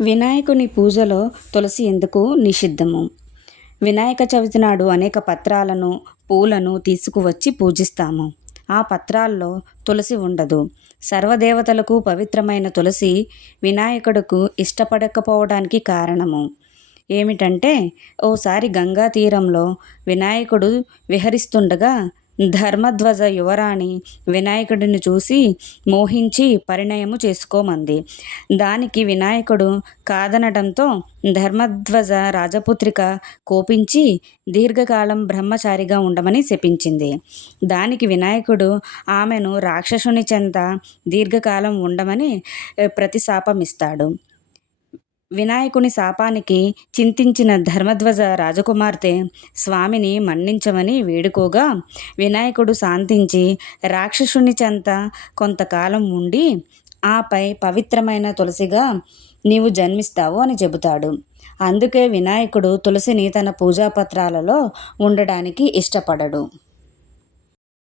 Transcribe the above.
వినాయకుని పూజలో తులసి ఎందుకు నిషిద్ధము? వినాయక చవితి నాడు అనేక పత్రాలను పూలను తీసుకువచ్చి పూజిస్తాము. ఆ పత్రాల్లో తులసి ఉండదు. సర్వదేవతలకు పవిత్రమైన తులసి వినాయకుడుకు ఇష్టపడకపోవడానికి కారణము ఏమిటంటే ఓసారి గంగా తీరంలో వినాయకుడు విహరిస్తుండగా ధర్మధ్వజ యువరాణి వినాయకుడిని చూసి మోహించి పరిణయము చేసుకోమంది. దానికి వినాయకుడు కాదనడంతో ధర్మధ్వజ రాజపుత్రిక కోపించి దీర్ఘకాలం బ్రహ్మచారిగా ఉండమని శపించింది. దానికి వినాయకుడు ఆమెను రాక్షసుని చెంత దీర్ఘకాలం ఉండమని ప్రతిశాపమిస్తాడు. వినాయకుని శాపానికి చింతించిన ధర్మధ్వజ రాజకుమార్తె స్వామిని మన్నించమని వేడుకోగా వినాయకుడు శాంతించి రాక్షసుని చెంత కొంతకాలం ఉండి ఆపై పవిత్రమైన తులసిగా నీవు జన్మిస్తావు అని చెబుతాడు. అందుకే వినాయకుడు తులసిని తన పూజాపత్రాలలో ఉండడానికి ఇష్టపడడు.